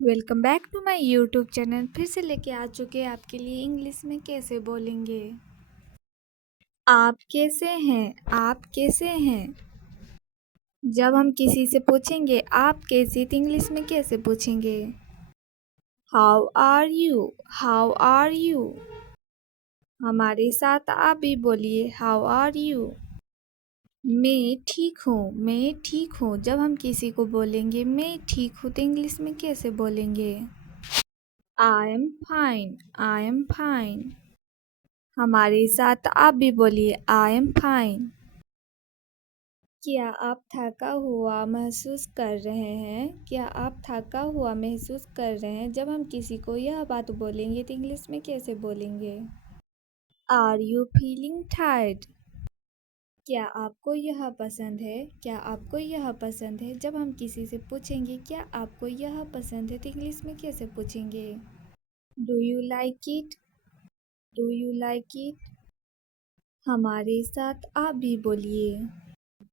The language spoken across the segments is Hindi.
Welcome back to my YouTube channel. फिर से लेके आ चुके हैं आपके लिए इंग्लिश में कैसे बोलेंगे। आप कैसे हैं? आप कैसे हैं? जब हम किसी से पूछेंगे आप कैसी, तो इंग्लिश में कैसे पूछेंगे? How are you? How are you? हमारे साथ आप भी बोलिए, हाउ आर यू? मैं ठीक हूँ, मैं ठीक हूँ। जब हम किसी को बोलेंगे मैं ठीक हूँ, तो इंग्लिश में कैसे बोलेंगे? I am fine, I am fine. हमारे साथ आप भी बोलिए, आई एम फाइन। क्या आप थका हुआ महसूस कर रहे हैं? क्या आप थका हुआ महसूस कर रहे हैं? जब हम किसी को यह बात बोलेंगे, तो इंग्लिश में कैसे बोलेंगे? Are you feeling tired? क्या आपको यह पसंद है? क्या आपको यह पसंद है? जब हम किसी से पूछेंगे क्या आपको यह पसंद है, तो इंग्लिश में कैसे पूछेंगे? Do you like it? Do you like it? हमारे साथ आप भी बोलिए,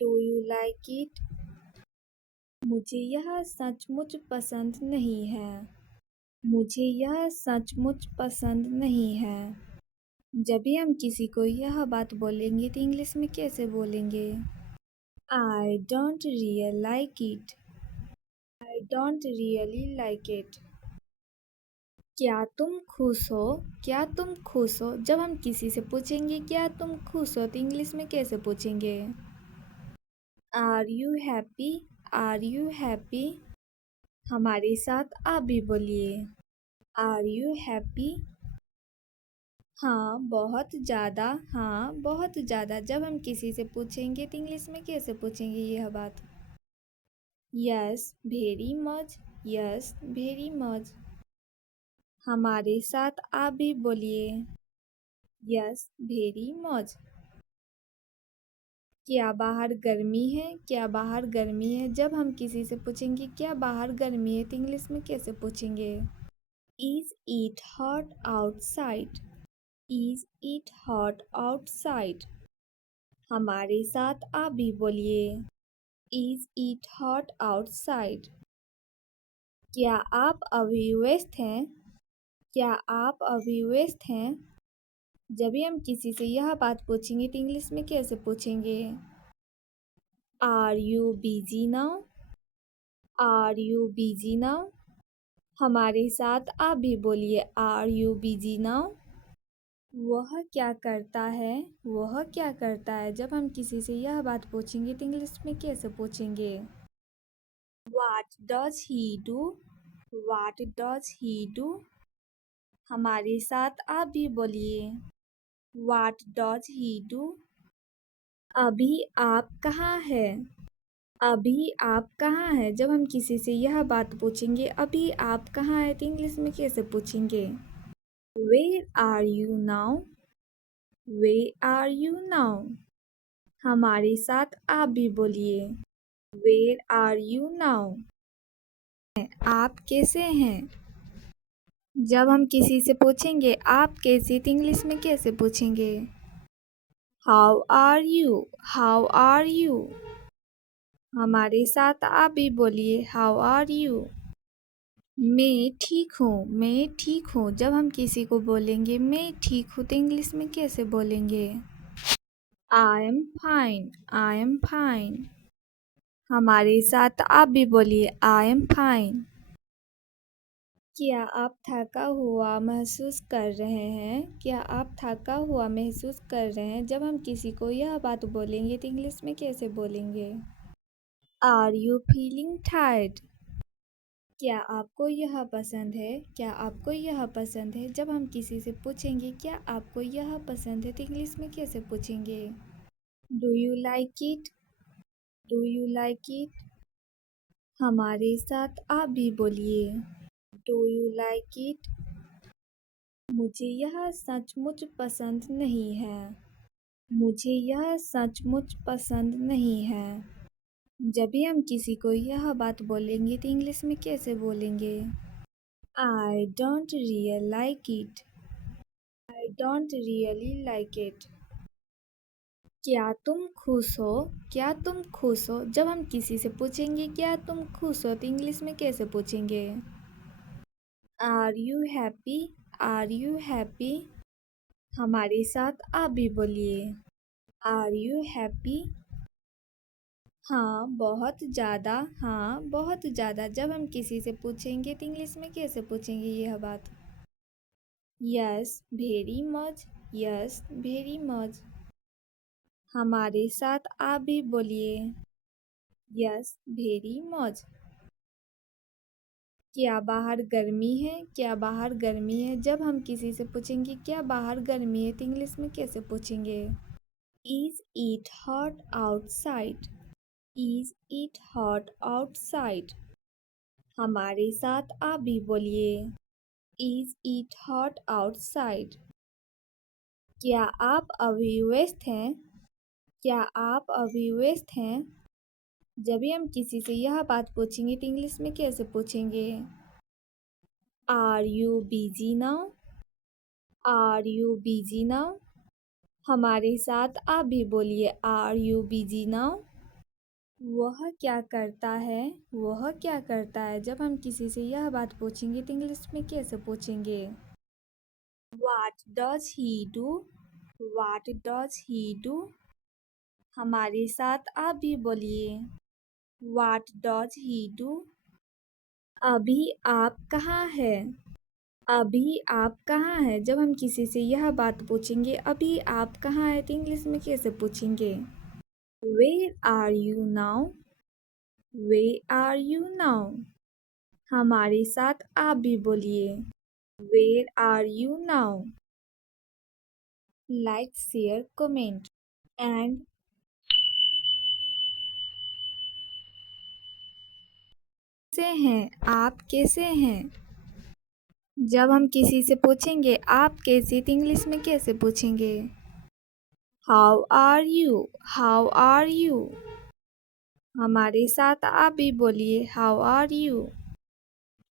डू यू लाइक इट? मुझे यह सचमुच पसंद नहीं है। मुझे यह सचमुच पसंद नहीं है। जब भी हम किसी को यह बात बोलेंगे, तो इंग्लिश में कैसे बोलेंगे? I don't real like it. I don't really like it. क्या तुम खुश हो? क्या तुम खुश हो? जब हम किसी से पूछेंगे क्या तुम खुश हो, तो इंग्लिश में कैसे पूछेंगे? Are you happy? Are you happy? हमारे साथ आप भी बोलिए, आर यू हैप्पी? हाँ बहुत ज़्यादा, हाँ बहुत ज़्यादा। जब हम किसी से पूछेंगे, तो इंग्लिश में कैसे पूछेंगे यह बात? Yes very much, yes very much. हमारे साथ आप भी बोलिए, यस वेरी मच। क्या बाहर गर्मी है? क्या बाहर गर्मी है? जब हम किसी से पूछेंगे क्या बाहर गर्मी है, तो इंग्लिश में कैसे पूछेंगे? Is it hot outside? Is it hot outside? हमारे साथ आप भी बोलिए, इज इट हॉट आउटसाइड? क्या आप अभी व्यस्त हैं? क्या आप अभी व्यस्त हैं? जब भी हम किसी से यह बात पूछेंगे, तो इंग्लिश में कैसे पूछेंगे? Are you busy now? Are you busy now? हमारे साथ आप भी बोलिए, आर यू बिजी नाउ? वह क्या करता है? वह क्या करता है? जब हम किसी से यह बात पूछेंगे, तो इंग्लिश में कैसे पूछेंगे? What does he do? What does he do? हमारे साथ आप भी बोलिए, What does he do? अभी आप कहाँ हैं? अभी आप कहाँ हैं? जब हम किसी से यह बात पूछेंगे, अभी आप कहाँ हैं, तो इंग्लिश में कैसे पूछेंगे? Where are you now? Where are you now? हमारे साथ आप भी बोलिए, Where are you now? आप कैसे हैं? जब हम किसी से पूछेंगे आप कैसे, तो इंग्लिश में कैसे पूछेंगे? How are you? How are you? हमारे साथ आप भी बोलिए, हाउ आर यू? मैं ठीक हूँ, मैं ठीक हूँ। जब हम किसी को बोलेंगे मैं ठीक हूँ, तो इंग्लिश में कैसे बोलेंगे? I am fine, I am fine. हमारे साथ आप भी बोलिए, आई एम फाइन। क्या आप थका हुआ महसूस कर रहे हैं? क्या आप थका हुआ महसूस कर रहे हैं? जब हम किसी को यह बात बोलेंगे, तो इंग्लिश में कैसे बोलेंगे? Are you feeling tired? क्या आपको यह पसंद है? क्या आपको यह पसंद है? जब हम किसी से पूछेंगे क्या आपको यह पसंद है, तो इंग्लिश में कैसे पूछेंगे? Do you like it? Do you like it? हमारे साथ आप भी बोलिए, डू यू लाइक इट? मुझे यह सचमुच पसंद नहीं है। मुझे यह सचमुच पसंद नहीं है। जब भी हम किसी को यह बात बोलेंगे, तो इंग्लिश में कैसे बोलेंगे? I don't real like it. I don't really like it. क्या तुम खुश हो? क्या तुम खुश हो? जब हम किसी से पूछेंगे क्या तुम खुश हो, तो इंग्लिश में कैसे पूछेंगे? Are you happy? Are you happy? हमारे साथ आप भी बोलिए। Are you happy? हाँ बहुत ज़्यादा। हाँ बहुत ज़्यादा। जब हम किसी से पूछेंगे तो इंग्लिश में कैसे पूछेंगे यह बात? Yes very much. Yes very much. हमारे साथ आप भी बोलिए। Yes very much. क्या बाहर गर्मी है? क्या बाहर गर्मी है? जब हम किसी से पूछेंगे क्या बाहर गर्मी है तो इंग्लिश में कैसे पूछेंगे? Is it hot outside? Is it hot outside? हमारे साथ आप भी बोलिए। Is it hot outside? क्या आप अभी व्यस्त हैं? क्या आप अभी व्यस्त हैं? जब भी हम किसी से यह बात पूछेंगे तो इंग्लिश में कैसे पूछेंगे? Are you busy now? Are you busy now? हमारे साथ आप भी बोलिए। Are you busy now? वह क्या करता है? वह क्या करता है? जब हम किसी से यह बात पूछेंगे तो इंग्लिश में कैसे पूछेंगे? What does he do? What does he do? हमारे साथ आप भी बोलिए। What does he do? अभी आप कहाँ हैं? अभी आप कहाँ हैं? जब हम किसी से यह बात पूछेंगे अभी आप कहाँ हैं तो इंग्लिश में कैसे पूछेंगे? Where are you now? Where are you now? हमारे साथ आप भी बोलिए। Where are you now? Like, share, comment and कैसे हैं? आप कैसे हैं? जब हम किसी से पूछेंगे आप कैसे तो इंग्लिश में कैसे पूछेंगे? How are you? How are you? हमारे साथ आप भी बोलिए। How are you?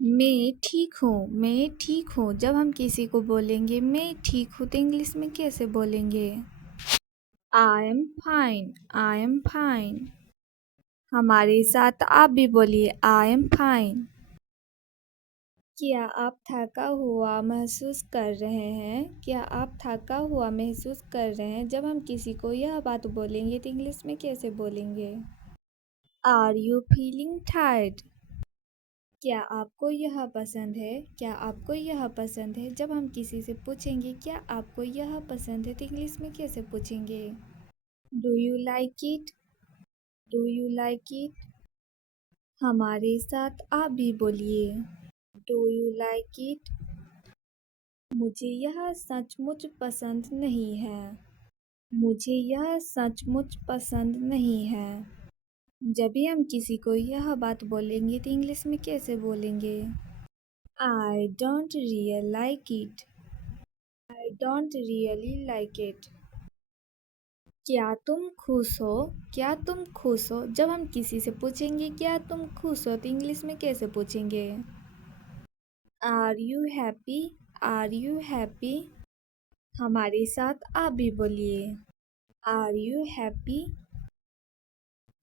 मैं ठीक हूँ। मैं ठीक हूँ। जब हम किसी को बोलेंगे मैं ठीक हूँ तो इंग्लिश में कैसे बोलेंगे? I am fine. I am fine. हमारे साथ आप भी बोलिए। I am fine. क्या आप थका हुआ महसूस कर रहे हैं? क्या आप थका हुआ महसूस कर रहे हैं? जब हम किसी को यह बात बोलेंगे तो इंग्लिश में कैसे बोलेंगे? Are you feeling tired? क्या आपको यह पसंद है? क्या आपको यह पसंद है? जब हम किसी से पूछेंगे क्या आपको यह पसंद है तो इंग्लिश में कैसे पूछेंगे? Do you like it? Do you like it? हमारे साथ आप भी बोलिए। Do you like it? मुझे यह सचमुच पसंद नहीं है। मुझे यह सचमुच पसंद नहीं है। जब भी हम किसी को यह बात बोलेंगे तो इंग्लिश में कैसे बोलेंगे? I don't real like it. I don't really like it. क्या तुम खुश हो? क्या तुम खुश हो? जब हम किसी से पूछेंगे क्या तुम खुश हो तो इंग्लिश में कैसे पूछेंगे? Are you happy? Are you happy? हमारे साथ आप भी बोलिए। Are you happy?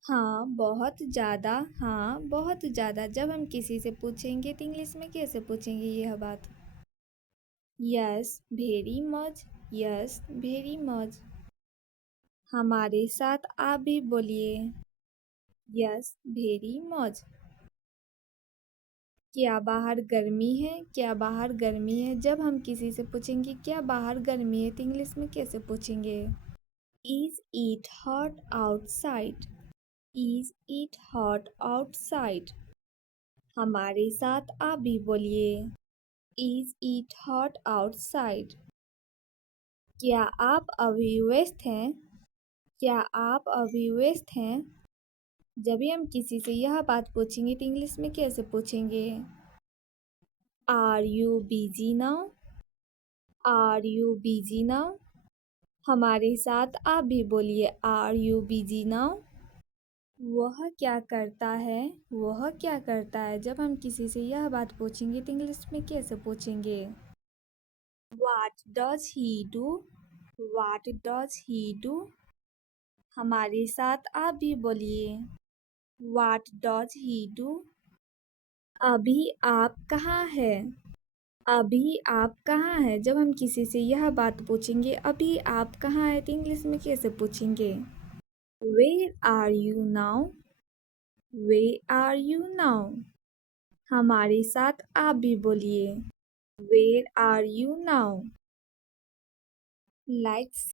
हाँ बहुत ज़्यादा। हाँ बहुत ज़्यादा। जब हम किसी से पूछेंगे तो इंग्लिश में कैसे पूछेंगे यह बात? Yes very much. Yes very much. हमारे साथ आप भी बोलिए। Yes very much. क्या बाहर गर्मी है? क्या बाहर गर्मी है? जब हम किसी से पूछेंगे क्या बाहर गर्मी है तो इंग्लिश में कैसे पूछेंगे? Is it hot outside? Is it hot outside? हमारे साथ आप भी बोलिए। Is it hot outside? क्या आप अभी व्यस्त हैं? क्या आप अभी व्यस्त हैं? जब भी हम किसी से यह बात पूछेंगे तो इंग्लिश में कैसे पूछेंगे? Are you busy now? Are you busy now? हमारे साथ आप भी बोलिए। Are you busy now? वह क्या करता है? वह क्या करता है? जब हम किसी से यह बात पूछेंगे तो इंग्लिश में कैसे पूछेंगे? What does he do? What does he do? हमारे साथ आप भी बोलिए। What does he do? अभी आप कहाँ हैं? अभी आप कहाँ हैं? जब हम किसी से यह बात पूछेंगे अभी आप कहाँ हैं तो इंग्लिश में कैसे पूछेंगे? Where are you now? Where are you now? हमारे साथ आप भी बोलिए Where are you now? Like